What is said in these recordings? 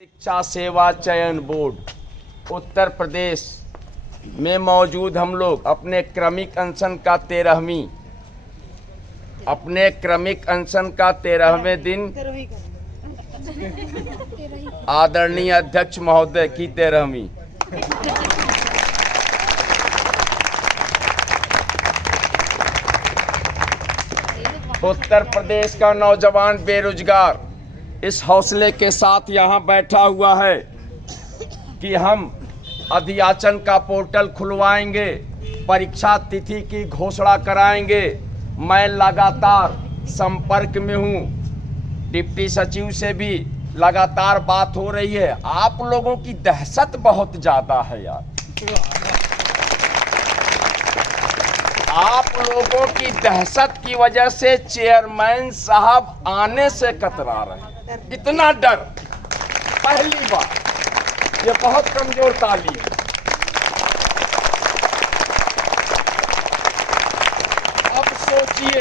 शिक्षा सेवा चयन बोर्ड उत्तर प्रदेश में मौजूद हम लोग अपने क्रमिक अनशन का 13वें दिन आदरणीय अध्यक्ष महोदय की 13वीं उत्तर प्रदेश का नौजवान बेरोजगार इस हौसले के साथ यहाँ बैठा हुआ है कि हम अधियाचन का पोर्टल खुलवाएंगे, परीक्षा तिथि की घोषणा कराएंगे। मैं लगातार संपर्क में हूँ, डिप्टी सचिव से भी लगातार बात हो रही है। आप लोगों की दहशत बहुत ज़्यादा है यार, आप लोगों की दहशत की वजह से चेयरमैन साहब आने से कतरा रहे हैं। इतना डर पहली बार, ये बहुत कमजोर तालीम। अब सोचिए,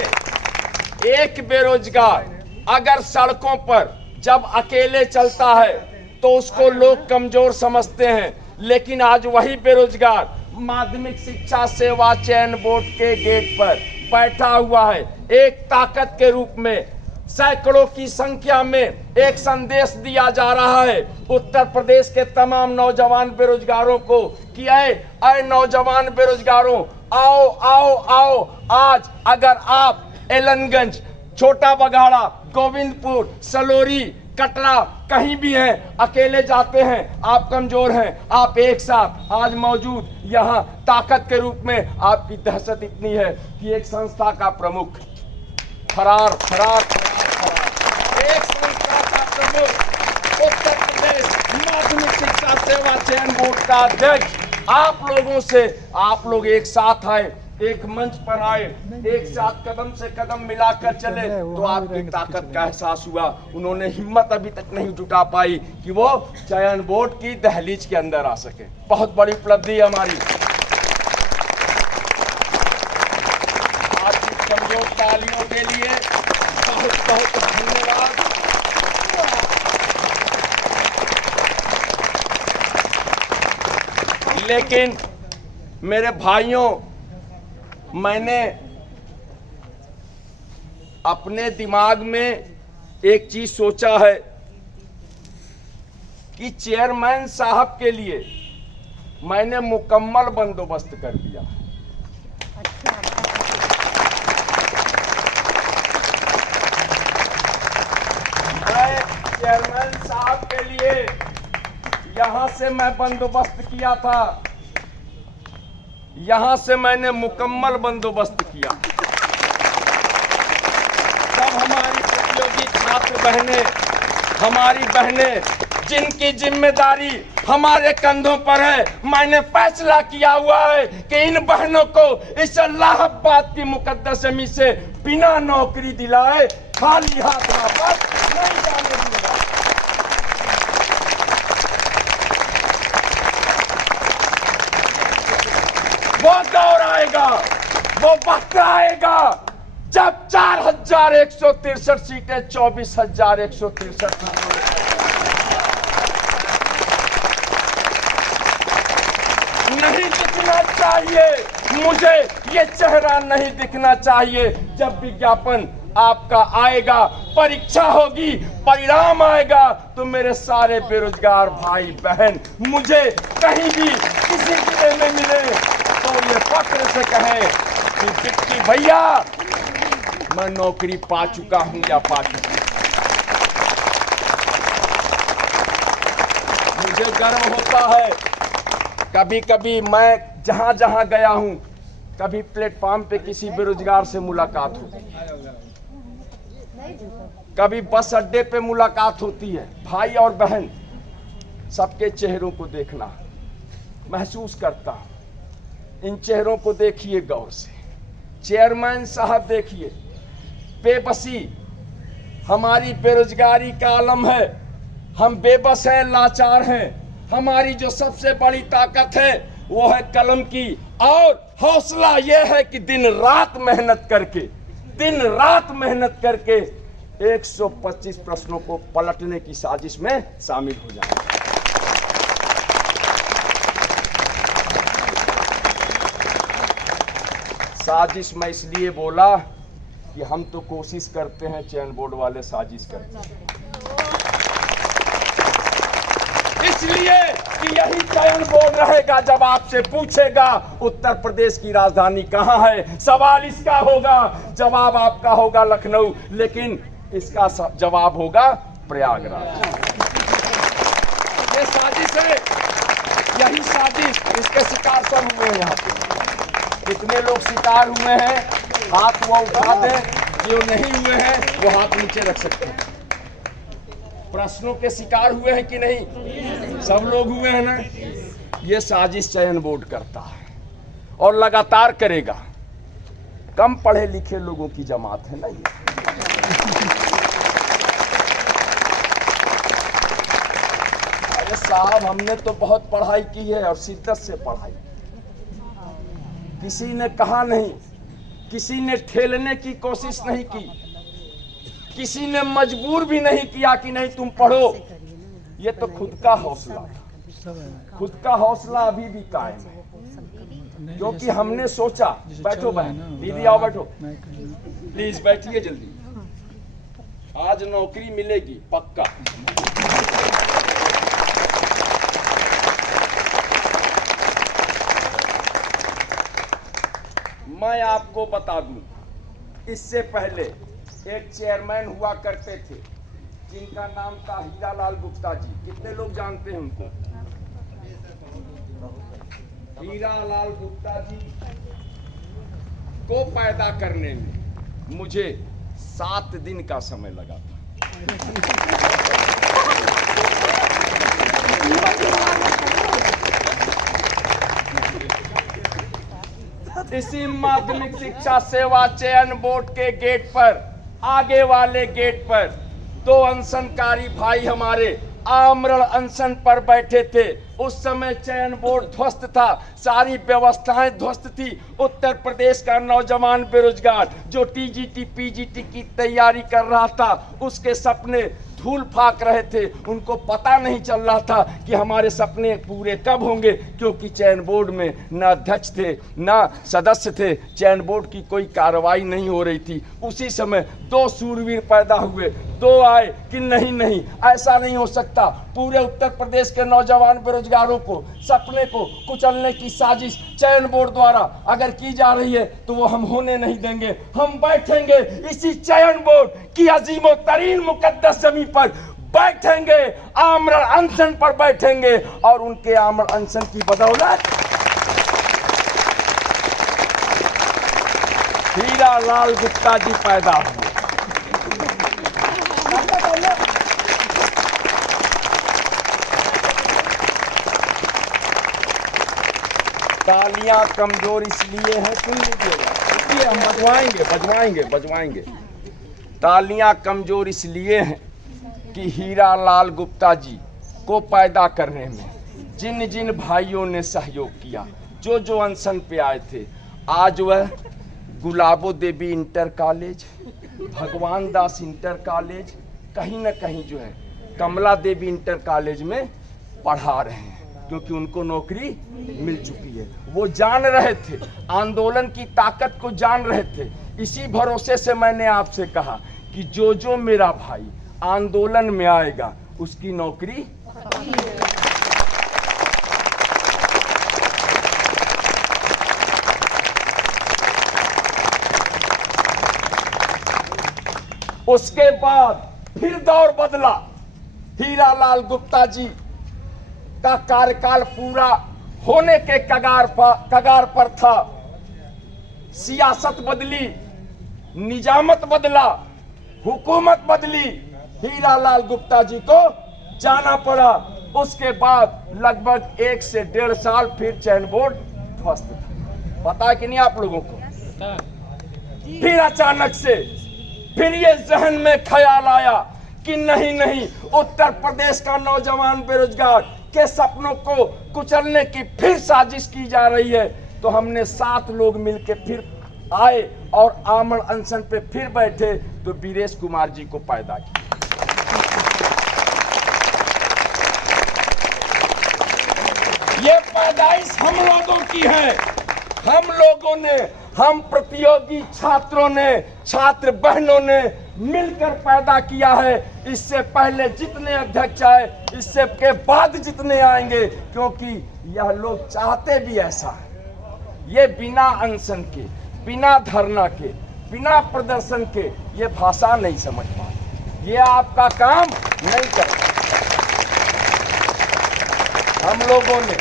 एक बेरोजगार अगर सड़कों पर जब अकेले चलता है तो उसको लोग कमजोर समझते हैं, लेकिन आज वही बेरोजगार माध्यमिक शिक्षा सेवा चयन बोर्ड के गेट पर बैठा हुआ है। एक ताकत के रूप में सैकड़ों की संख्या में एक संदेश दिया जा रहा है उत्तर प्रदेश के तमाम नौजवान बेरोजगारों को कि अय नौजवान बेरोजगारों, आओ आओ आओ। आज अगर आप एलनगंज, छोटा बघाड़ा, गोविंदपुर, सलोरी, कटरा कहीं भी हैं, अकेले जाते हैं, आप कमजोर हैं, आप एक साथ आज मौजूद यहाँ ताकत के रूप में आपकी दहशत इतनी है कि एक संस्था का प्रमुख फरार, एक संस्था का प्रमुख उत्तर प्रदेश माध्यमिक शिक्षा सेवा चयन बोर्ड का अध्यक्ष आप लोग एक साथ आए, एक मंच पर आए, एक साथ कदम से कदम मिलाकर चले तो आपकी ताकत का एहसास हुआ। उन्होंने हिम्मत अभी तक नहीं जुटा पाई कि वो चयन बोर्ड की दहलीज के अंदर आ सके। बहुत बड़ी उपलब्धि हमारी। आपकी कमजोर तालियों के लिए बहुत बहुत धन्यवाद। लेकिन मेरे भाइयों, मैंने अपने दिमाग में एक चीज सोचा है कि चेयरमैन साहब के लिए मैंने मुकम्मल बंदोबस्त कर दिया। मैं चेयरमैन साहब के लिए यहां से मैं बंदोबस्त किया था, यहां से मैंने मुकम्मल बंदोबस्त किया। जब हमारी प्रतियोगी छात्र बहनें, हमारी बहनें जिनकी जिम्मेदारी हमारे कंधों पर है, मैंने फैसला किया हुआ है कि इन बहनों को इस इलाहाबाद की मुकद्दस जमीन से बिना नौकरी दिलाए खाली हाथ वापस नहीं जाने दूंगा। वो दौर आएगा, वो वक्त आएगा जब 4163 सीटें 24,163 नहीं दिखना चाहिए। मुझे ये चेहरा नहीं दिखना चाहिए। जब विज्ञापन आपका आएगा, परीक्षा होगी, परिणाम आएगा तो मेरे सारे बेरोजगार भाई बहन मुझे कहीं भी किसी जिले में मिले तो ये फक्र से कहें कि डिप्टी भैया मैं नौकरी पा चुका हूं या पा चुकी। मुझे गर्व होता है, कभी कभी मैं जहां जहां गया हूं, कभी प्लेटफॉर्म पे किसी बेरोजगार से मुलाकात होती है, कभी बस अड्डे पे मुलाकात होती है। भाई और बहन सबके चेहरों को देखना महसूस करता हूं। इन चेहरों को देखिए गौर से। चेयरमैन साहब देखिए, बेबसी हमारी बेरोजगारी का आलम है। हम बेबस हैं, लाचार हैं। हमारी जो सबसे बड़ी ताकत है वो है कलम की, और हौसला ये है कि दिन रात मेहनत करके 125 प्रश्नों को पलटने की साजिश में शामिल हो जाए। साजिश में इसलिए बोला कि हम तो कोशिश करते हैं, चयन बोर्ड वाले साजिश करते हैं, इसलिए कि यही चयन बोर्ड रहेगा जब आपसे पूछेगा उत्तर प्रदेश की राजधानी कहाँ है, सवाल इसका होगा, जवाब आपका होगा लखनऊ, लेकिन इसका जवाब होगा प्रयागराज। ये साजिश है, यही साजिश, इसके शिकार सब हुए हैं। यहाँ पे कितने लोग शिकार हुए हैं, हाथ वो उठा दें, जो नहीं हुए हैं वो हाथ नीचे रख सकते हैं। प्रश्नों के शिकार हुए हैं कि नहीं? सब लोग हुए हैं ना। ये साजिश चयन बोर्ड करता है और लगातार करेगा। कम पढ़े लिखे लोगों की जमात है ना ये। अरे साहब, हमने तो बहुत पढ़ाई की है और शिद्दत से पढ़ाई। किसी ने कहा नहीं, किसी ने ठेलने की कोशिश नहीं की, किसी ने मजबूर भी नहीं किया कि नहीं तुम पढ़ो। ये तो खुद का हौसला था, खुद का हौसला अभी भी कायम है, क्योंकि हमने सोचा। बैठो बहन, दीदी आओ बैठो, प्लीज बैठिए जल्दी। आज नौकरी मिलेगी पक्का। मैं आपको बता दूं, इससे पहले एक चेयरमैन हुआ करते थे जिनका नाम था हीरालाल गुप्ता जी। कितने लोग जानते हैं उनको? हीरालाल गुप्ता जी को पैदा करने में मुझे 7 दिन का समय लगा था। इसी माध्यमिक शिक्षा सेवा चयन बोर्ड के गेट पर, आगे वाले गेट पर 2 अनशनकारी भाई हमारे आमरण अनशन पर बैठे थे। उस समय चयन बोर्ड ध्वस्त था, सारी व्यवस्थाएं ध्वस्त थी। उत्तर प्रदेश का नौजवान बेरोजगार जो टीजीटी पीजीटी की तैयारी कर रहा था, उसके सपने धूल फाक रहे थे। उनको पता नहीं चल रहा था कि हमारे सपने पूरे कब होंगे, क्योंकि चयन बोर्ड में न अध्यक्ष थे न सदस्य थे। चयन बोर्ड की कोई कार्रवाई नहीं हो रही थी। उसी समय 2 शूरवीर पैदा हुए। 2 आए कि नहीं ऐसा नहीं हो सकता, पूरे उत्तर प्रदेश के नौजवान बेरोजगारों को, सपने को कुचलने की साजिश चयन बोर्ड द्वारा अगर की जा रही है तो वो हम होने नहीं देंगे। हम बैठेंगे इसी चयन बोर्ड की अजीमोतरीन मुकद्दस जमीन पर, बैठेंगे, आमरण अनशन पर बैठेंगे, और उनके आमरण अनशन की बदौलत हीरालाल गुप्ता जी पैदा हुए। तालियां कमजोर इसलिए हैं, सुन लीजिएगा, इसलिए हम बजवाएंगे। तालियां कमजोर इसलिए हैं कि हीरालाल गुप्ता जी को पैदा करने में जिन जिन भाइयों ने सहयोग किया, जो अनशन पे आए थे, आज वह गुलाबो देवी इंटर कॉलेज, भगवान दास इंटर कॉलेज, कहीं न कहीं जो है कमला देवी इंटर कॉलेज में पढ़ा रहे हैं, क्योंकि उनको नौकरी मिल चुकी है। वो जान रहे थे, आंदोलन की ताकत को जान रहे थे। इसी भरोसे से मैंने आपसे कहा कि जो मेरा भाई आंदोलन में आएगा उसकी नौकरी उसके बाद फिर दौर बदला। हीरालाल गुप्ता जी का कार्यकाल पूरा होने के कगार पर था। सियासत बदली, निजामत बदला, हुकूमत बदली, हीरालाल गुप्ता जी को जाना पड़ा। उसके बाद लगभग 1 से 1.5 साल फिर चयन बोर्ड ध्वस्त था। पता है कि नहीं आप लोगों को? फिर अचानक से फिर ये जहन में ख्याल आया कि नहीं, उत्तर प्रदेश का नौजवान बेरोजगार के सपनों को कुचलने की फिर साजिश की जा रही है। तो हमने 7 लोग मिलकर फिर आए और आमरण अनशन पे फिर बैठे तो वीरेश कुमार जी को पैदा किया। ये पैदाइश हम लोगों की है। हम लोगों ने, हम प्रतियोगी छात्रों ने, छात्र बहनों ने मिलकर पैदा किया है। इससे पहले जितने अध्यक्ष आए, इससे के बाद जितने आएंगे, क्योंकि यह लोग चाहते भी ऐसा है। ये बिना अनशन के, बिना धरना के, बिना प्रदर्शन के ये भाषा नहीं समझ पाते, ये आपका काम नहीं करता। हम लोगों ने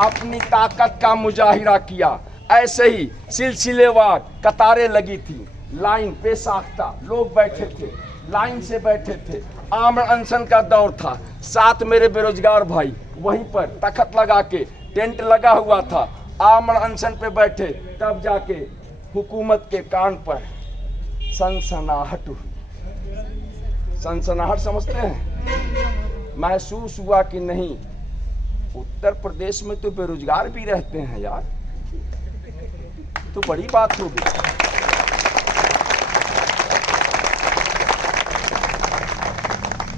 अपनी ताकत का मुजाहिरा किया। ऐसे ही सिलसिलेवार कतारें लगी थी, लाइन पे साख्ता लोग बैठे थे, लाइन से बैठे थे। आमरण अनशन का दौर था। 7 मेरे बेरोजगार भाई वहीं पर तख्त लगा के, टेंट लगा हुआ था, आमरण अनशन पे बैठे। तब जाके हुकूमत के कान पर सनसनाहट हुई। सनसनाहट समझते हैं? महसूस हुआ कि नहीं, उत्तर प्रदेश में तो बेरोजगार भी रहते हैं यार, तो बड़ी बात होगी।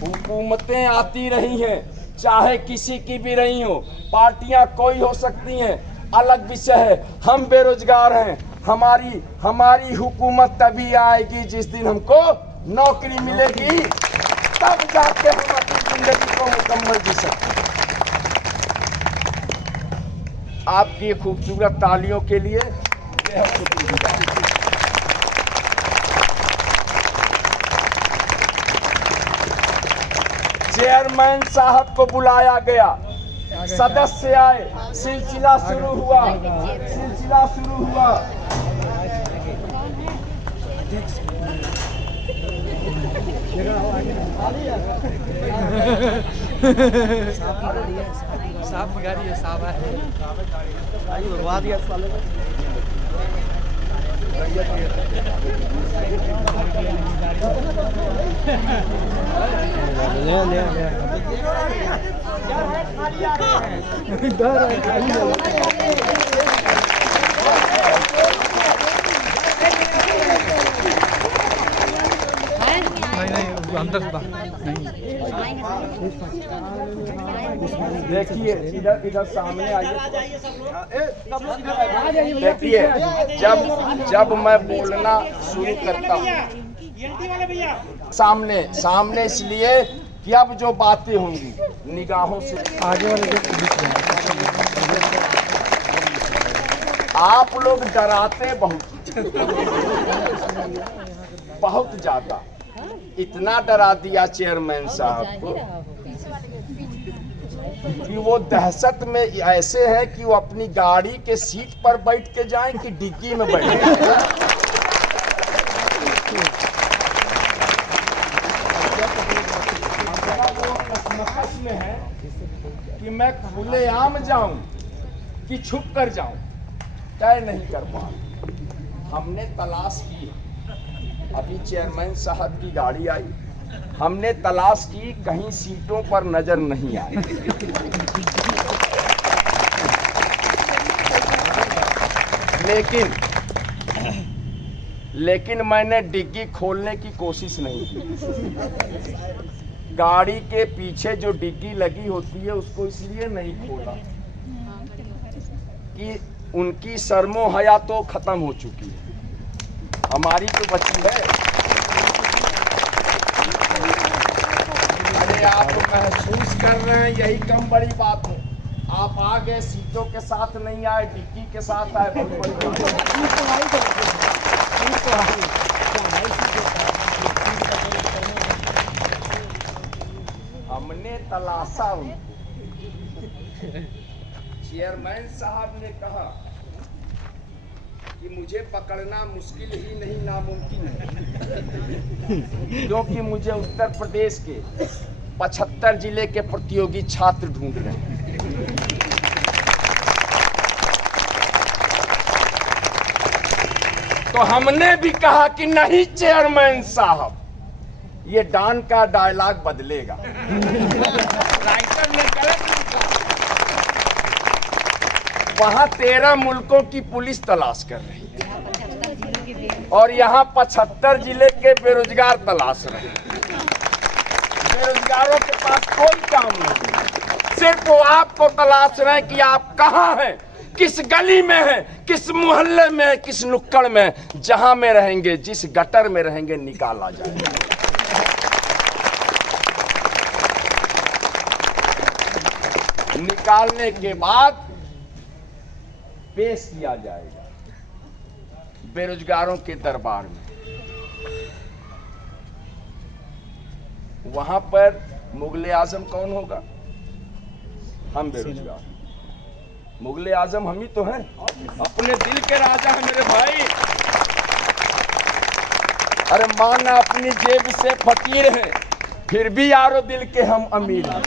हुकूमतें आती रही हैं, चाहे किसी की भी रही हो, पार्टियां कोई हो सकती हैं, अलग विषय है। हम बेरोजगार हैं, हमारी हुकूमत तभी आएगी जिस दिन हमको नौकरी मिलेगी, तब जाके हम अपनी जिंदगी को मुकम्मल जी सकते हैं। आपकी खूबसूरत तालियों के लिए चेयरमैन साहब को बुलाया गया, सदस्य आए, सिलसिला शुरू हुआ। साहब गाड़ी है, साहब है, देखिए इधर सामने आइए। देखिए जब मैं बोलना शुरू करता हूँ सामने इसलिए कि अब जो बातें होंगी निगाहों से आगे वाले आप लोग डराते बहुत ज्यादा। इतना डरा दिया चेयरमैन साहब को कि वो दहशत में ऐसे हैं कि वो अपनी गाड़ी के सीट पर बैठ के जाएं कि डिग्गी में बैठे। वो असमकस में है कि मैं खुलेआम जाऊं कि छुप कर जाऊं, तय नहीं कर पा। हमने तलाश की, अभी चेयरमैन साहब की गाड़ी आई, हमने तलाश की, कहीं सीटों पर नजर नहीं आई। लेकिन मैंने डिग्गी खोलने की कोशिश नहीं की। गाड़ी के पीछे जो डिग्गी लगी होती है उसको इसलिए नहीं खोला कि उनकी शर्मो हया तो खत्म हो चुकी है, हमारी तो बची है। अरे आप महसूस कर रहे हैं, यही कम बड़ी बात है। आप आ गए, सीटों के साथ नहीं आए, डिग्गी के साथ आए, बहुत बड़ी बात है। हमने तलाशा उनको। चेयरमैन साहब ने कहा कि मुझे पकड़ना मुश्किल ही नहीं नामुमकिन है, क्योंकि मुझे उत्तर प्रदेश के 75 जिले के प्रतियोगी छात्र ढूंढ रहे हैं। तो हमने भी कहा कि नहीं चेयरमैन साहब, ये डॉन का डायलॉग बदलेगा। राइटर ने गलत लिखा। वहां 13 मुल्कों की पुलिस तलाश कर रही है। और यहाँ 75 जिले के बेरोजगार तलाश रहे हैं। बेरोजगारों के पास कोई काम नहीं, सिर्फ वो आपको तलाश रहे हैं कि आप कहाँ हैं, किस गली में हैं, किस मोहल्ले में हैं, किस नुक्कड़ में हैं। जहां में रहेंगे, जिस गटर में रहेंगे, निकाला जाएगा। निकालने के बाद पेश किया जाएगा बेरोजगारों के दरबार में। वहां पर मुगले आजम कौन होगा? हम बेरोजगार। मुगले आजम हम ही तो हैं, अपने दिल के राजा हैं मेरे भाई। अरे माना अपनी जेब से फकीर हैं, फिर भी यारो दिल के हम अमीर हैं।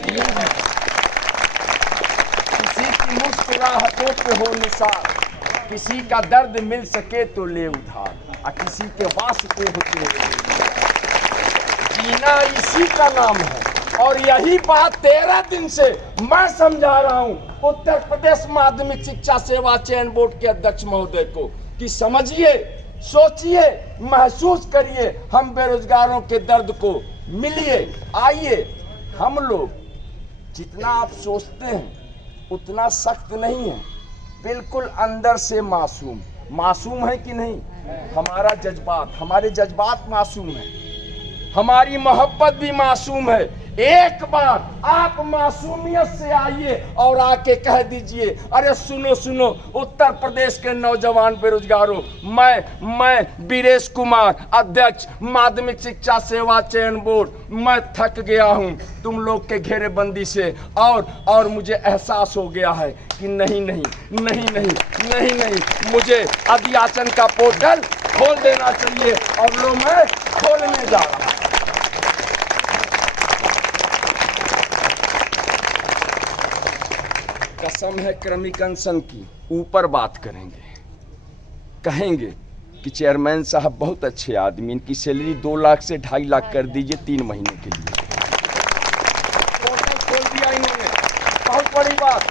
किसी की मुस्कुराहटों पे हो निसार, किसी का दर्द मिल सके तो ले उधार, और किसी के वास्ते होते हुए जीना इसी का नाम है। और यही बात 13 दिन से मैं समझा रहा हूं उत्तर प्रदेश माध्यमिक शिक्षा सेवा चयन बोर्ड के अध्यक्ष महोदय को कि समझिए, सोचिए, महसूस करिए हम बेरोजगारों के दर्द को, मिलिए, आइए। हम लोग जितना आप सोचते हैं उतना सख्त नहीं है, बिल्कुल अंदर से मासूम। मासूम है कि नहीं? हमारे जज्बात मासूम है, हमारी मोहब्बत भी मासूम है। एक बार आप मासूमियत से आइए और आके कह दीजिए, अरे सुनो सुनो उत्तर प्रदेश के नौजवान बेरोजगारों, मैं वीरेश कुमार, अध्यक्ष माध्यमिक शिक्षा सेवा चयन बोर्ड, मैं थक गया हूं तुम लोग के घेरेबंदी से, और मुझे एहसास हो गया है कि नहीं, मुझे अध्याचन का पोर्टल खोल देना चाहिए, और लो मैं खोलने जा रहा हूं। कसम है क्रमिक अनशन की, ऊपर बात करेंगे, कहेंगे कि चेयरमैन साहब बहुत अच्छे आदमी, इनकी सैलरी 2 लाख से 2.5 लाख कर दीजिए 3 महीने के लिए। पोर्टल खोल दिया इन्होंने, बहुत बड़ी बात।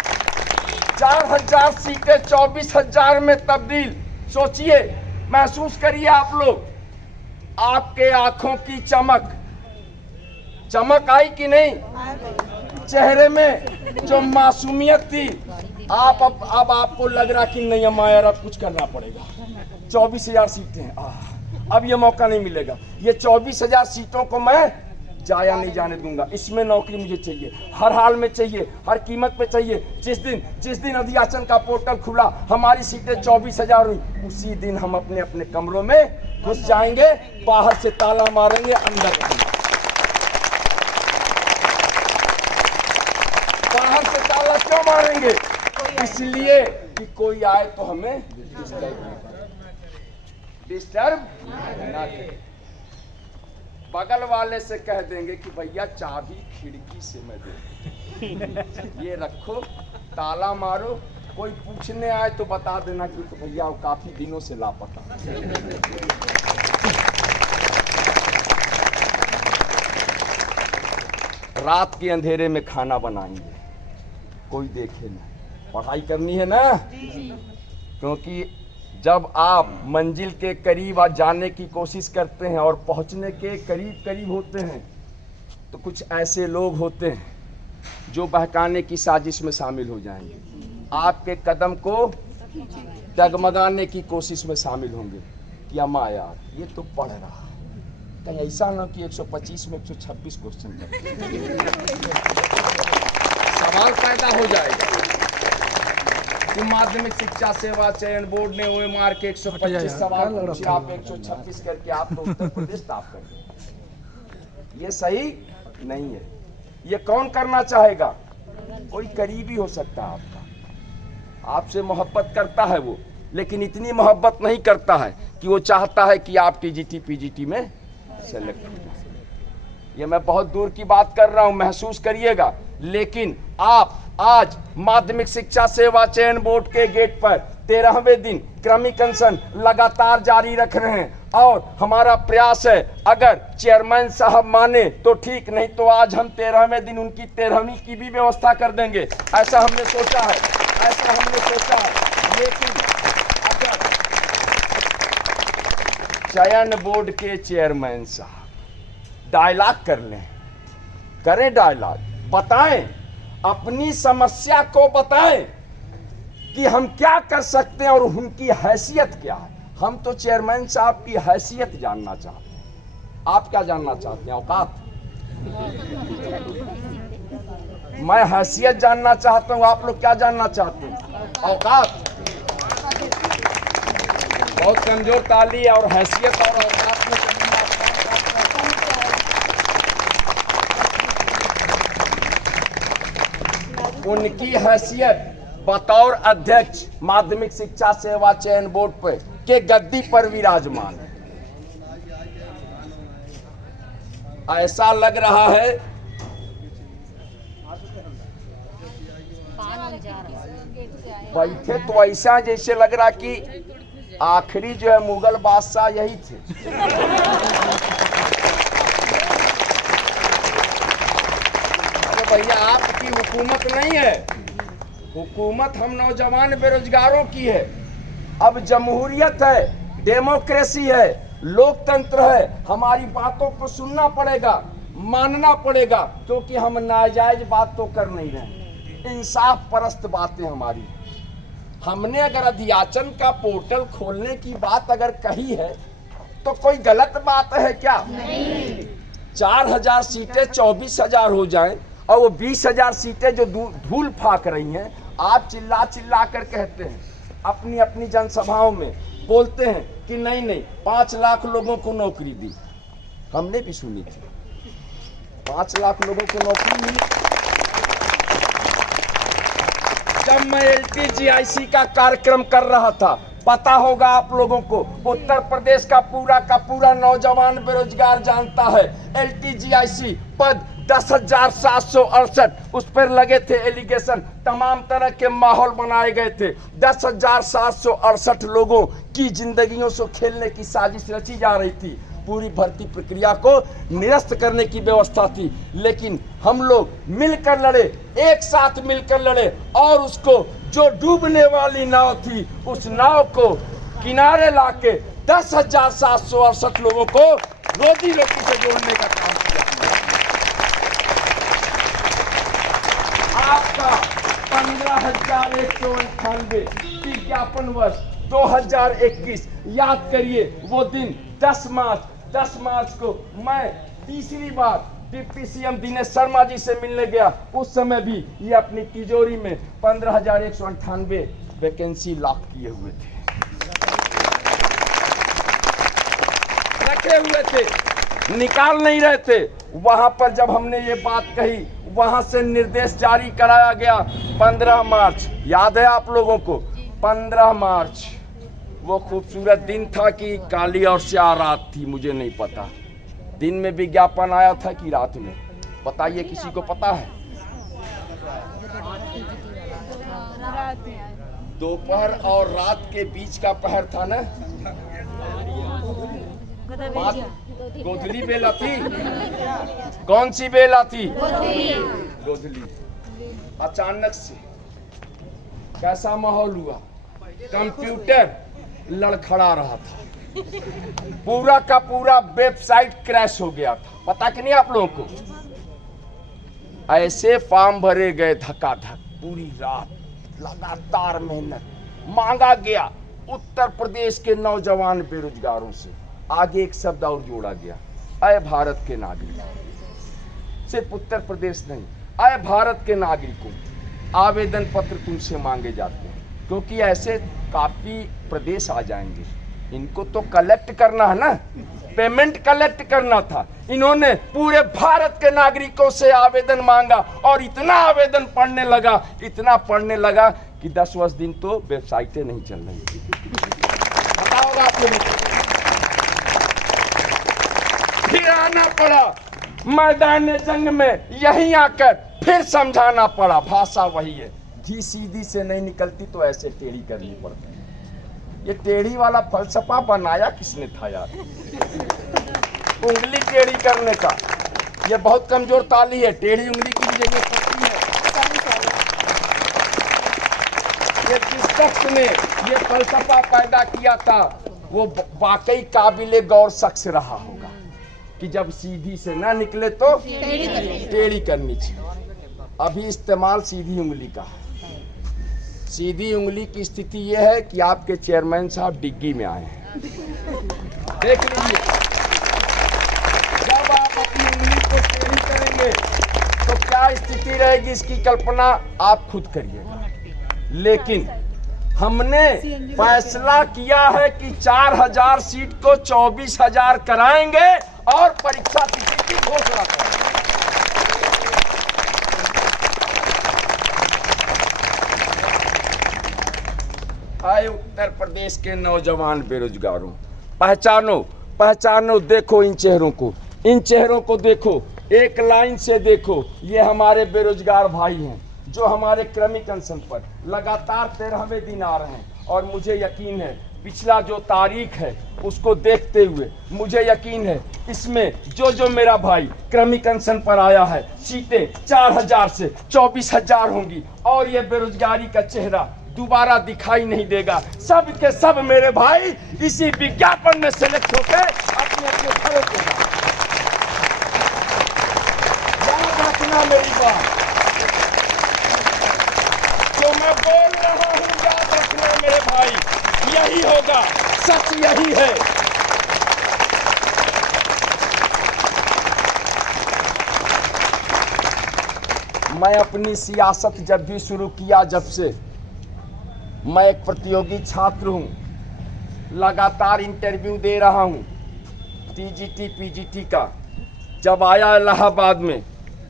4000 सीटें 24,000 में तब्दील। सोचिए, महसूस करिए आप लोग, आपके आंखों की चमक आई कि नहीं? चेहरे में जो मासूमियत थी, अब आपको लग रहा कि नहीं अम्मा यार अब कुछ करना पड़ेगा। 24,000 सीटें, अब ये मौका नहीं मिलेगा। ये 24,000 सीटों को मैं जाया नहीं जाने दूंगा। इसमें नौकरी मुझे चाहिए, हर हाल में चाहिए, हर कीमत पे चाहिए। जिस दिन अध्याचन का पोर्टल खुला, हमारी सीटें 24,000 हुई, उसी दिन हम अपने अपने कमरों में घुस जाएंगे, बाहर से ताला मारेंगे, अंदर रहेंगे। बाहर से ताला क्यों मारेंगे? इसलिए कि कोई आए तो हमें डिस्टर्ब ना करे। बगल वाले से कह देंगे कि भैया चाबी खिड़की से मैं दे, ये रखो, ताला मारो, कोई पूछने आए तो बता देना कि तो भैया वो काफी दिनों से लापता। रात के अंधेरे में खाना बनाएंगे, कोई देखे ना। पढ़ाई करनी है ना, क्योंकि जब आप मंजिल के करीब जाने की कोशिश करते हैं और पहुंचने के करीब होते हैं, तो कुछ ऐसे लोग होते हैं जो बहकाने की साजिश में शामिल हो जाएंगे, आपके कदम को डगमगाने की कोशिश में शामिल होंगे कि अम्मा यार ये तो पढ़ रहा, कहीं ऐसा ना कि 125 में 126 क्वेश्चन सवाल पैदा हो जाएगा कि माध्यमिक शिक्षा सेवा चयन बोर्ड ने OMR के 125 सवाल पूछे, आप 126 करके आप तो उत्तर प्रदेश टॉप कर गए। ये सही नहीं है। ये कौन करना चाहेगा? कोई करीबी हो सकता है आपका, आपसे मोहब्बत करता है वो, लेकिन इतनी मोहब्बत नहीं करता है कि वो चाहता है कि आप TGT PGT में सेलेक्ट हो जाए। ये मैं बहुत दूर की बात कर रहा हूं, महसूस करिएगा। लेकिन आप आज माध्यमिक शिक्षा सेवा चयन बोर्ड के गेट पर 13वें दिन क्रमिक अनशन लगातार जारी रख रहे हैं, और हमारा प्रयास है अगर चेयरमैन साहब माने तो ठीक, नहीं तो आज हम 13वें दिन उनकी 13वीं की भी व्यवस्था कर देंगे। ऐसा हमने सोचा है। लेकिन अगर चयन बोर्ड के चेयरमैन साहब डायलॉग कर लें, करें डायलॉग, बताएं अपनी समस्या को, बताएं कि हम क्या कर सकते हैं और उनकी हैसियत क्या है। हम तो चेयरमैन साहब की हैसियत जानना चाहते हैं, आप क्या जानना चाहते हैं? औकात? मैं हैसियत जानना चाहता हूं, आप लोग क्या जानना चाहते हैं? औकात। बहुत कमजोर ताली है और हैसियत और औकात में उनकी हैसियत बतौर अध्यक्ष माध्यमिक शिक्षा सेवा चयन बोर्ड पर के गद्दी पर विराजमान है। ऐसा लग रहा है बैठे तो ऐसा जैसे लग रहा कि आखिरी जो है मुगल बादशाह यही थे। अरे भैया आपकी हुकूमत नहीं है, हुकूमत हम नौजवान बेरोजगारों की है। अब जमहूरियत है, डेमोक्रेसी है, लोकतंत्र है, हमारी बातों को सुनना पड़ेगा, मानना पड़ेगा, क्योंकि हम नाजायज बात तो कर नहीं रहे, इंसाफ परस्त बातें हमारी। हमने अगर अध्याचन का पोर्टल खोलने की बात अगर कही है तो कोई गलत बात है क्या? नहीं। 4000 सीटें 24,000 हो जाएं और वो 20,000 सीटें जो धूल फाक रही हैं, आप चिल्ला चिल्ला कर कहते हैं, अपनी अपनी जनसभाओं में बोलते हैं कि नहीं नहीं 5 लाख लोगों को नौकरी दी। हमने भी सुनी थी 5 लाख लोगों को नौकरी मिली। जब मैं LTGIC का कार्यक्रम कर रहा था, पता होगा आप लोगों को, उत्तर प्रदेश का पूरा नौजवान बेरोजगार जानता है। LTGIC पद 10,768, उस पर लगे थे एलिगेशन, तमाम तरह के माहौल बनाए गए थे। 10,768 लोगों की जिंदगियों से खेलने की साजिश रची जा रही थी। पूरी भर्ती प्रक्रिया को निरस्त करने की व्यवस्था थी, लेकिन हम लोग मिलकर लड़े, एक साथ मिलकर लड़े और उसको जो डूबने वाली नाव थी उस नाव को किनारे लाके 10,768 लोगों को रोजी रोटी से जोड़ने का काम किया। आपका 15,198 विज्ञापन वर्ष 2021, याद करिए वो दिन 10 मार्च को मैं तीसरी बार डिप्टी सीएम दिनेश शर्मा जी से मिलने गया। उस समय भी ये अपनी तिजोरी में 15,198 वैकेंसी लॉक किए हुए थे, रखे हुए थे, निकाल नहीं रहे थे। वहां पर जब हमने ये बात कही, वहां से निर्देश जारी कराया गया। 15 मार्च याद है आप लोगों को? 15 मार्च वो खूबसूरत दिन था कि काली और स्याह रात थी, मुझे नहीं पता दिन में विज्ञापन आया था कि रात में, बताइए किसी को पता है? दोपहर और रात के बीच का पहर था ना। गोधली बेला थी। कौन सी बेला थी? गोधली। अचानक से कैसा माहौल हुआ? कंप्यूटर लड़खड़ा रहा था, पूरा का पूरा वेबसाइट क्रैश हो गया था, पता कि नहीं आप लोगों को? ऐसे फॉर्म भरे गए धक्का-धक, पूरी रात लगातार मेहनत, मांगा गया उत्तर प्रदेश के नौजवान बेरोजगारों से। आगे एक शब्द और जोड़ा गया, अय भारत के नागरिक। सिर्फ उत्तर प्रदेश नहीं, अय भारत के नागरिकों, आवेदन पत्र तुमसे मांगे जाते हैं, क्योंकि ऐसे काफी प्रदेश आ जाएंगे, इनको तो कलेक्ट करना है ना, पेमेंट कलेक्ट करना था। इन्होंने पूरे भारत के नागरिकों से आवेदन मांगा और इतना आवेदन इतना पढ़ने लगा कि 10 दिन तो वेबसाइटें नहीं चल रही थी। पता होगा आप लोगों को। फिर आना पड़ा मैदान जंग में, यहीं आकर फिर समझाना पड़ा, भाषा वही है, जी सीधी से नहीं निकलती तो ऐसे टेढ़ी करनी पड़ती है। ये टेढ़ी वाला फलसफा बनाया किसने था यार? उंगली टेढ़ी करने का, ये बहुत कमजोर ताली है, टेढ़ी उंगली की भी जरूरत पड़ती है। ये जिस शख्स ने ये फलसफा पैदा किया था वो वाकई काबिले गौर शख्स रहा होगा कि जब सीधी से ना निकले तो टेढ़ी करनी चाहिए। अभी इस्तेमाल सीधी उंगली का है। सीधी उंगली की स्थिति यह है कि आपके चेयरमैन साहब डिग्गी में आए हैं, देख लीजिए। जब आप अपनी उंगली को टेढ़ी करेंगे तो क्या स्थिति रहेगी, इसकी कल्पना आप खुद करिएगा। लेकिन हमने फैसला किया है कि 4000 सीट को 24,000 कराएंगे और परीक्षा तिथि की घोषणा करेंगे। आए उत्तर प्रदेश के नौजवान बेरोजगारों, पहचानो पहचानो, देखो इन चेहरों को, इन चेहरों को देखो, एक लाइन से देखो। ये हमारे बेरोजगार भाई हैं जो हमारे क्रमिक अनशन पर लगातार 13वें दिन आ रहे हैं। और मुझे यकीन है पिछला जो तारीख है उसको देखते हुए मुझे यकीन है इसमें जो मेरा भाई क्रमिक अनशन पर आया है, सीटें 4000 से 24,000 होंगी और ये बेरोजगारी का चेहरा दोबारा दिखाई नहीं देगा। सब के सब मेरे भाई इसी विज्ञापन में सेलेक्ट होकर अपने अपने घरों को याद रखना मेरी बात जो मैं बोल रहा हूँ, याद रखना मेरे भाई, यही होगा, सच यही है। मैं अपनी सियासत जब भी शुरू किया, जब से मैं एक प्रतियोगी छात्र हूं, लगातार इंटरव्यू दे रहा हूं टीजीटी पीजीटी का। जब आया इलाहाबाद में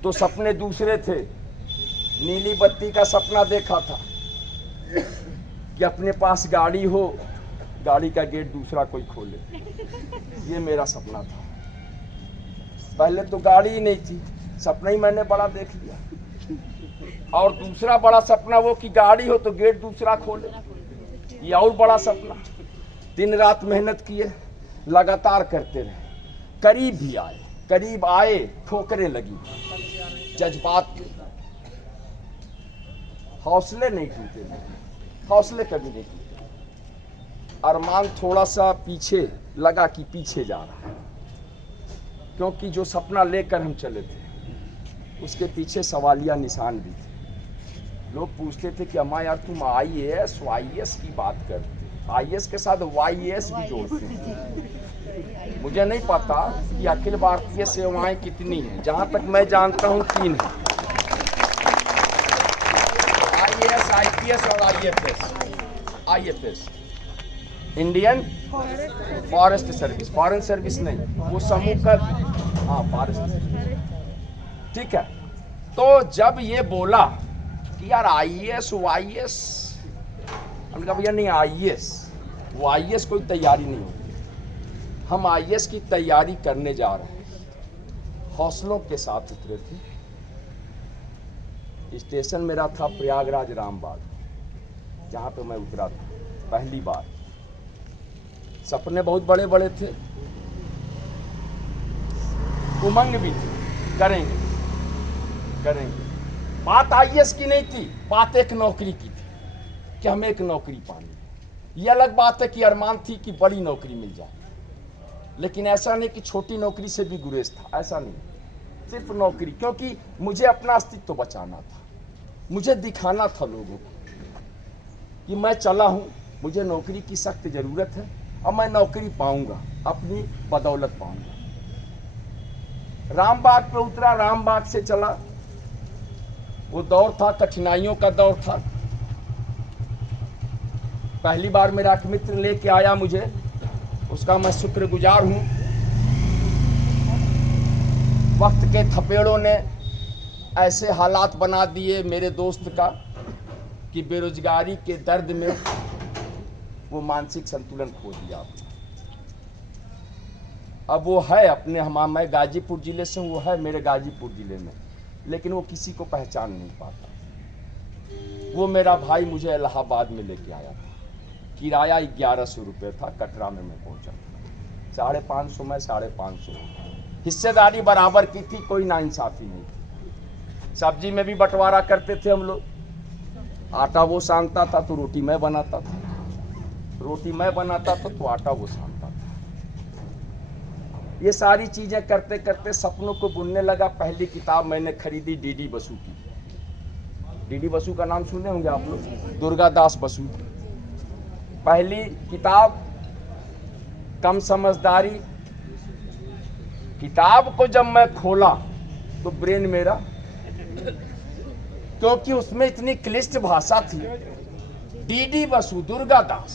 तो सपने दूसरे थे। नीली बत्ती का सपना देखा था कि अपने पास गाड़ी हो, गाड़ी का गेट दूसरा कोई खोले, ये मेरा सपना था। पहले तो गाड़ी ही नहीं थी, सपना ही मैंने बड़ा देख लिया। और दूसरा बड़ा सपना वो कि गाड़ी हो तो गेट दूसरा खोले, ये और बड़ा सपना। दिन रात मेहनत किए, लगातार करते रहे, करीब भी आए, करीब आए, ठोकरें लगी। जज्बात, हौसले नहीं टूटे, हौसले कभी नहीं टूटे। अरमान थोड़ा सा पीछे लगा कि पीछे जा रहा है, क्योंकि जो सपना लेकर हम चले थे उसके पीछे सवालिया निशान भी थे। लोग पूछते थे कि अम्मा यार तुम IAS YAS की बात करते, IAS के साथ YAS भी जोड़ते हैं। मुझे नहीं पता कि अखिल भारतीय सेवाएं कितनी हैं, जहां तक मैं जानता हूं 3 है, IAS IPS और IFS, Indian forest service, foreign service नहीं, वो समूह का, हाँ फॉरेस्ट, ठीक है। तो जब ये बोला कि यार IAS YAS, हमने कहा भैया नहीं, IAS YAS कोई तैयारी नहीं होती, हम IAS की तैयारी करने जा रहे हैं। हौसलों के साथ उतरे थे। स्टेशन मेरा था प्रयागराज रामबाग, जहाँ पे मैं उतरा था पहली बार। सपने बहुत बड़े बड़े थे, उमंग भी थी, करेंगे करेंगे। बात IAS की नहीं थी, बात एक नौकरी की थी कि हमें एक नौकरी पानी है। ये अलग बात है कि अरमान थी कि बड़ी नौकरी मिल जाए, लेकिन ऐसा नहीं कि छोटी नौकरी से भी गुरेज था, ऐसा नहीं, सिर्फ नौकरी। क्योंकि मुझे अपना अस्तित्व बचाना था, मुझे दिखाना था लोगों को कि मैं चला हूँ, मुझे नौकरी की सख्त ज़रूरत है और मैं नौकरी पाऊंगा, अपनी बदौलत पाऊंगा। रामबाग पे उतरा, रामबाग से चला। वो दौर था, कठिनाइयों का दौर था। पहली बार मेरा एक मित्र लेके आया मुझे, उसका मैं शुक्रगुजार हूं। वक्त के थपेड़ों ने ऐसे हालात बना दिए मेरे दोस्त का कि बेरोजगारी के दर्द में वो मानसिक संतुलन खो दिया। अब वो है अपने, मैं गाजीपुर जिले से हूँ, वो है मेरे गाजीपुर जिले में, लेकिन वो किसी को पहचान नहीं पाता। वो मेरा भाई मुझे इलाहाबाद में लेके आया था, किराया 1100 रुपये था, कटरा में मैं पहुंचा, 550 में 550, हिस्सेदारी बराबर की थी, कोई नाइंसाफी नहीं थी। सब्जी में भी बंटवारा करते थे हम लोग, आटा वो सानता था तो रोटी मैं बनाता था। रोटी मैं बनाता था तो आटा वो सानता था। ये सारी चीजें करते करते सपनों को बुनने लगा। पहली किताब मैंने खरीदी डीडी बसु की। डीडी बसु का नाम सुने होंगे आप लोग, दुर्गादास बसु। पहली किताब कम समझदारी। किताब को जब मैं खोला तो ब्रेन मेरा, क्योंकि उसमें इतनी क्लिष्ट भाषा थी। डीडी बसु, दुर्गादास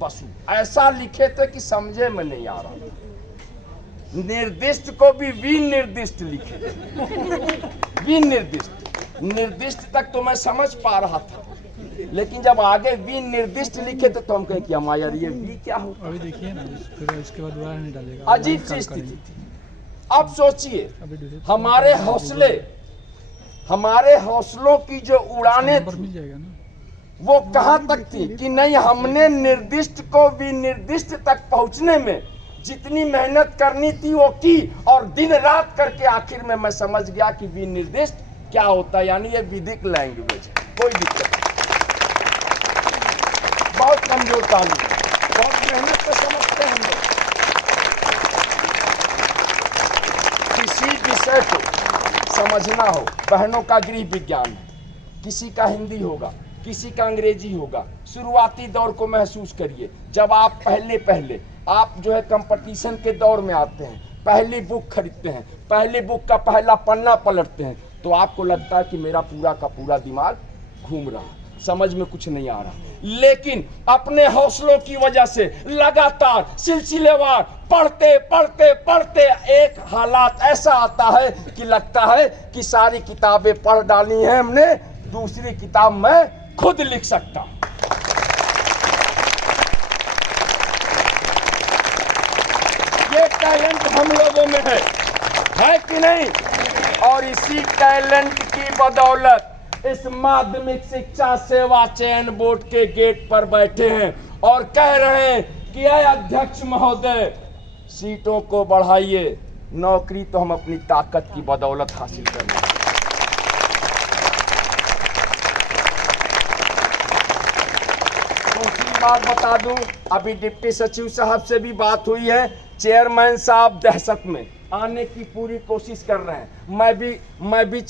बसु ऐसा लिखे थे कि समझे में नहीं आ रहा। निर्दिष्ट को भी विनिर्दिष्ट लिखे, विनिर्दिष्ट। निर्दिष्ट तक तो मैं समझ पा रहा था, लेकिन जब आगे विनिर्दिष्ट लिखे थे तो हम कहे कि हम यार ये वी क्या हो। अभी देखिए ना, फिर इसके बाद दोबारा नहीं डालेगा। अजीब सी स्थिति थी। अब सोचिए हमारे हौसले, हमारे हौसलों की जो उड़ाने मिल जाएगा ना, वो कहां तक थी कि नहीं, हमने निर्दिष्ट को विनिर्दिष्ट तक पहुंचने में जितनी मेहनत करनी थी वो की, और दिन रात करके आखिर में मैं समझ गया कि विनिर्दिष्ट क्या होता है, यानी ये विधिक लैंग्वेज है। कोई दिक्कत नहीं, बहुत कमजोर तालीम, बहुत मेहनत से समझते हैं हम लोग। किसी विषय को समझना हो, बहनों का गृह विज्ञान है, किसी का हिंदी होगा, किसी का अंग्रेजी होगा। शुरुआती दौर को महसूस करिए, जब आप पहले आप जो है कंपटीशन के दौर में आते हैं, पहली बुक खरीदते हैं, पहली बुक का पहला पन्ना पलटते हैं, तो आपको लगता है कि मेरा पूरा का पूरा दिमाग घूम रहा, समझ में कुछ नहीं आ रहा। लेकिन अपने हौसलों की वजह से लगातार सिलसिलेवार पढ़ते पढ़ते पढ़ते एक हालात ऐसा आता है कि लगता है कि सारी किताबें पढ़ डाली हैं हमने, दूसरी किताब मैं खुद लिख सकता हूं। ये टैलेंट हम लोगों में है कि नहीं? और इसी टैलेंट की बदौलत इस माध्यमिक शिक्षा सेवा चयन बोर्ड के गेट पर बैठे हैं और कह रहे हैं कि अय अध्यक्ष महोदय, सीटों को बढ़ाइए, नौकरी तो हम अपनी ताकत की बदौलत हासिल कर रहे हैं। दूसरी बात बता दूं, अभी डिप्टी सचिव साहब से भी बात हुई है। चेयरमैन साहब दहशत में आने की पूरी कोशिश कर रहे हैं। मैं भी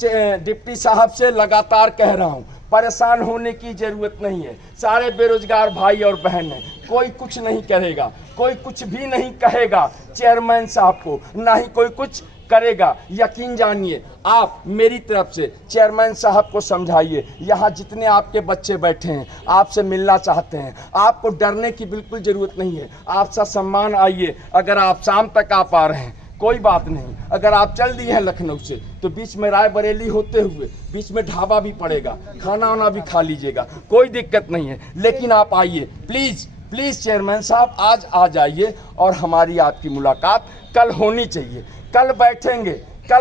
डिप्टी साहब से लगातार कह रहा हूं, परेशान होने की जरूरत नहीं है। सारे बेरोजगार भाई और बहन हैं, कोई कुछ नहीं करेगा, कोई कुछ भी नहीं कहेगा चेयरमैन साहब को, ना ही कोई कुछ करेगा। यकीन जानिए, आप मेरी तरफ से चेयरमैन साहब को समझाइए। यहाँ जितने आपके बच्चे बैठे हैं आपसे मिलना चाहते हैं, आपको डरने की बिल्कुल जरूरत नहीं है। आप सम्मान आइए। अगर आप शाम तक आ पा रहे हैं कोई बात नहीं, अगर आप चल दिए हैं लखनऊ से तो बीच में रायबरेली होते हुए बीच में ढाबा भी पड़ेगा, खाना वाना भी खा लीजिएगा, कोई दिक्कत नहीं है। लेकिन आप आइए प्लीज़ प्लीज़, चेयरमैन साहब आज आ जाइए और हमारी आपकी मुलाकात कल होनी चाहिए। कल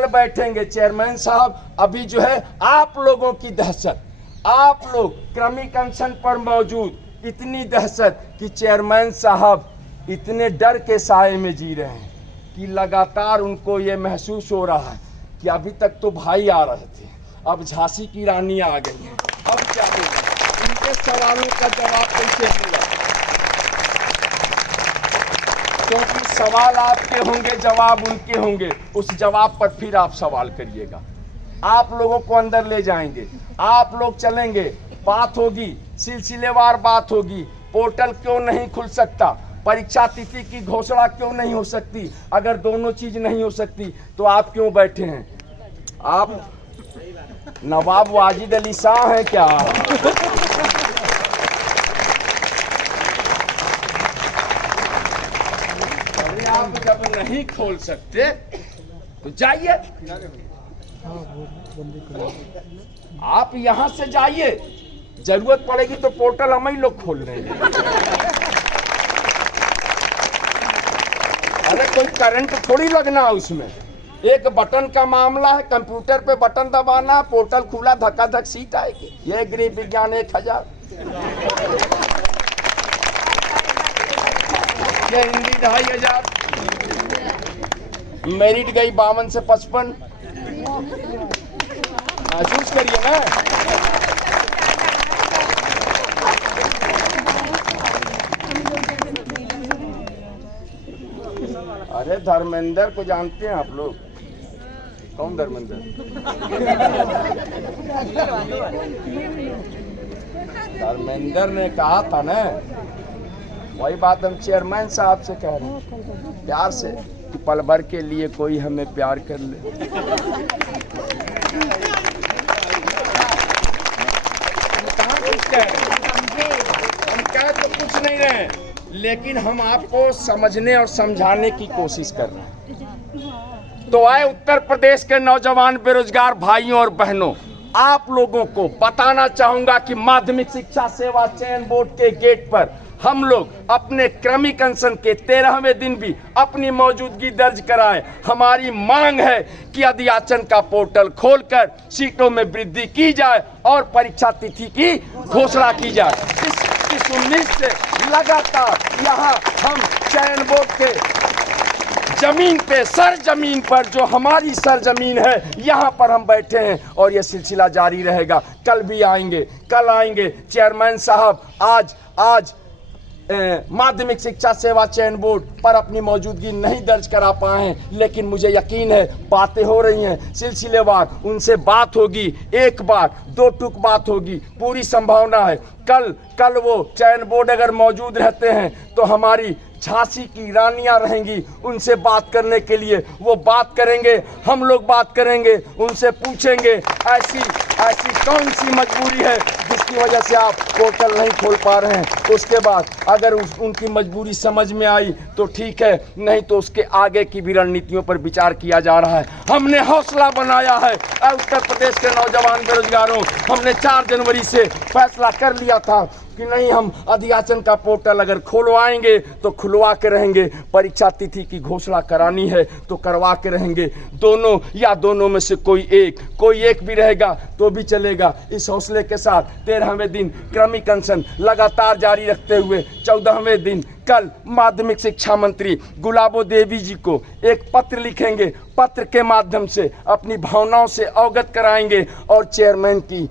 बैठेंगे चेयरमैन साहब। अभी जो है आप लोगों की दहशत, आप लोग क्रमिक अनशन पर मौजूद, इतनी दहशत कि चेयरमैन साहब इतने डर के साए में जी रहे हैं कि लगातार उनको ये महसूस हो रहा है कि अभी तक तो भाई आ रहे थे, अब झांसी की रानी आ गई है, अब क्या होगा? इनके सवालों का जवाब कैसे दूंगा? क्योंकि सवाल आपके होंगे, जवाब उनके होंगे। उस जवाब पर फिर आप सवाल करिएगा। आप लोगों को अंदर ले जाएंगे, आप लोग चलेंगे, बात होगी, सिलसिलेवार बात होगी। पोर्टल क्यों नहीं खुल सकता, परीक्षा तिथि की घोषणा क्यों नहीं हो सकती? अगर दोनों चीज नहीं हो सकती तो आप क्यों बैठे हैं? आप नवाब वाजिद अली शाह हैं क्या? अरे आप जब नहीं खोल सकते तो जाइए, आप यहां से जाइए, जरूरत पड़ेगी तो पोर्टल हम ही लोग खोल रहे हैं। अरे कोई करंट थोड़ी लगना है उसमें, एक बटन का मामला है, कंप्यूटर पे बटन दबाना, पोर्टल खुला, धक्का धक सीट आएगी। ये गृह विज्ञान 1000, ये हिंदी 2500, मेरिट गई 52 से 55। महसूस करिए ना। धर्मेंद्र को जानते हैं आप लोग? कौन धर्मेंद्र? धर्मेंद्र ने कहा था ना, वही बात हम चेयरमैन साहब से कह रहे हैं प्यार से कि पल भर के लिए कोई हमें प्यार कर ले। हम कह तो कुछ नहीं रहे, लेकिन हम आपको समझने और समझाने की कोशिश कर रहे हैं। तो आए उत्तर प्रदेश के नौजवान बेरोजगार भाइयों और बहनों, आप लोगों को बताना चाहूंगा कि माध्यमिक शिक्षा सेवा चयन बोर्ड के गेट पर हम लोग अपने क्रमिक अनशन के 13वें दिन भी अपनी मौजूदगी दर्ज कराएं। हमारी मांग है कि अध्याचन का पोर्टल खोलकर सीटों में वृद्धि की जाए और परीक्षा तिथि की घोषणा की जाए। इस 19 से लगातार यहाँ हम चयन बोर्ड के जमीन पे, सरजमीन पर, जो हमारी सरजमीन है, यहाँ पर हम बैठे हैं और ये सिलसिला जारी रहेगा। कल भी आएंगे, कल आएंगे। चेयरमैन साहब आज माध्यमिक शिक्षा सेवा चयन बोर्ड पर अपनी मौजूदगी नहीं दर्ज करा पाए हैं, लेकिन मुझे यकीन है बातें हो रही हैं सिलसिलेवार, उनसे बात होगी, एक बार दो टुक बात होगी, पूरी संभावना है। कल वो चयन बोर्ड अगर मौजूद रहते हैं तो हमारी झांसी की रानियां रहेंगी, उनसे बात करने के लिए वो बात करेंगे, हम लोग बात करेंगे, उनसे पूछेंगे ऐसी कौन सी मजबूरी है जिसकी वजह से आप पोर्टल नहीं खोल पा रहे हैं। उसके बाद अगर उनकी मजबूरी समझ में आई तो ठीक है, नहीं तो उसके आगे की भी रणनीतियों पर विचार किया जा रहा है। हमने हौसला बनाया है उत्तर प्रदेश के नौजवान बेरोजगारों, हमने 4 जनवरी से फैसला कर लिया था कि नहीं, हम अध्याचन का पोर्टल अगर खुलवाएंगे तो खुलवा के रहेंगे, परीक्षा तिथि की घोषणा करानी है तो करवा के रहेंगे। दोनों में से कोई एक भी रहेगा तो भी चलेगा। इस हौसले के साथ 13वें दिन क्रमिक अनशन लगातार जारी रखते हुए 14वें दिन कल माध्यमिक शिक्षा मंत्री गुलाबो देवी जी को एक पत्र लिखेंगे, पत्र के माध्यम से अपनी भावनाओं से अवगत कराएंगे और चेयरमैन की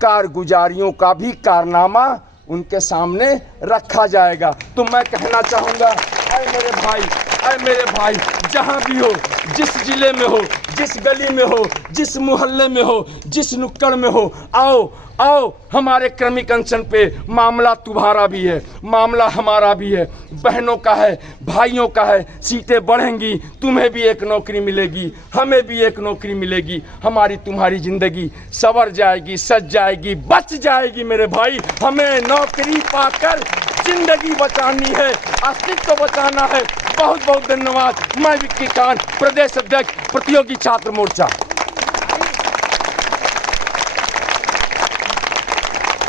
कारगुजारियों का भी कारनामा उनके सामने रखा जाएगा। तो मैं कहना चाहूँगा, ऐ मेरे भाई, जहाँ भी हो, जिस जिले में हो, जिस गली में हो, जिस मोहल्ले में हो, जिस नुक्कड़ में हो, आओ हमारे क्रमिक अनशन पे। मामला तुम्हारा भी है, मामला हमारा भी है, बहनों का है, भाइयों का है। सीटें बढ़ेंगी, तुम्हें भी एक नौकरी मिलेगी, हमें भी एक नौकरी मिलेगी, हमारी तुम्हारी जिंदगी संवर जाएगी, सज जाएगी, बच जाएगी। मेरे भाई, हमें नौकरी पाकर जिंदगी बचानी है, अस्तित्व बचाना है। बहुत बहुत धन्यवाद। मैं विक्की खान, प्रदेश अध्यक्ष प्रतियोगी छात्र मोर्चा।